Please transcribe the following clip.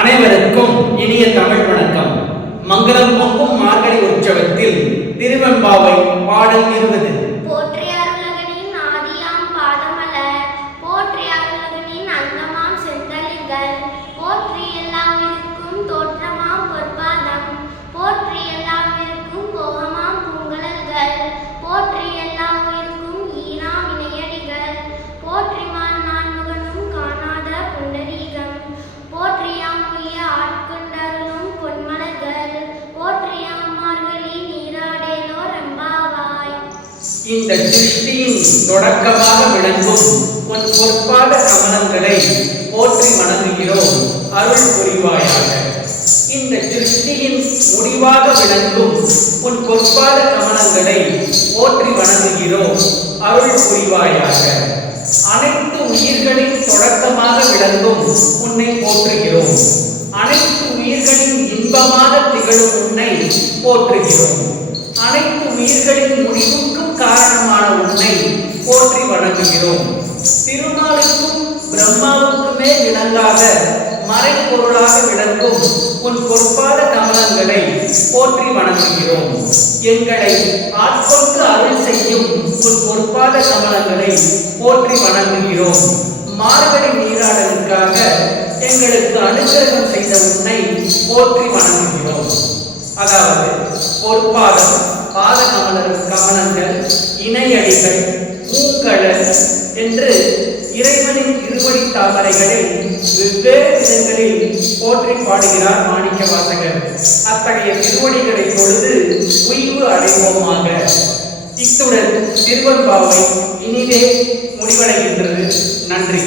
அனைவருக்கும் இனிய தமிழ் வணக்கம். மங்களம் பொங்கும் மார்கழி உற்சவத்தில் திருவெம்பாவை பாடல் 20. போற்றி அருளகனின் ஆதியாம் பாதமலர், போற்றி அருளகனின் அந்தமாம் செந்தளிர்கள், போற்றி எல்லாவிற்கும் தோற்றமாம் பொற்பாதம், போற்றி எல்லாவிற்கும் போகமாம் பூங்கலல்கள், போற்றி எல்லாவிற்கும் ஈனா வினையடிகள், போற்றி நான்முகனும் காணாத புண்டரீகம், போற்றியாம் உய்ய ஆட்கொண்டருளும் பொன்மலர்கள், போற்றியாம் மார்கழி நீராடேலோ ரம்பாவாய். இந்த சிருஷ்டியின் தொடக்கமாக விளங்கும் உன் பொற்பாத கமலங்களை போற்றி வணங்குகிறோம், அருள் புரிவாயாக. இந்த சிருஷ்டியின் முடிவாக விளங்கும் உன் பொற்பாத கமலங்களை போற்றி வணங்குகிறோம், அருள் புரிவாயாக. அனைத்து உயிர்களின் தொடக்கமாக விளங்கும் உன்னை போற்றுகிறோம். அனைத்து உயிர்களின் இன்பமாக திகழும் உன்னை போற்றுகிறோம். அனைத்து உயிர்களின் முடிவுக்கும் காரணமான உன்னை போற்றி வணங்குகிறோம். திருமாலுக்கும் பிரம்மாவுக்குமே விளங்காத மறைப்பொருளாக விளங்கும் உன் பொற்பாத கமலங்களை போற்றி வணங்குகிறோம். எங்களை ஆட்கொண்டு அருள் செய்யும் உன் பொற்பாத கமலங்களை போற்றி வணங்குகிறோம். மார்கழி நீராடலுக்காக எங்களுக்கு அனுகிரகம் செய்த உன்னை போற்றி வணங்குகிறோம். அதாவது பொற்பாதம், பாத கமலங்கள், இணையடிகள், பூங்கழல் என்று இறைவனின் இருவடி தாமரைகளை வெவ்வேறு விதங்களில் போற்றி பாடுகிறார் மாணிக்க வாசகர். அத்தகைய திருவடிகளை பொழுது உய்வு அடைவோமாக. இத்துடன் திருவெம்பாவை இனிதே முடிவடைகின்றது. நன்றி.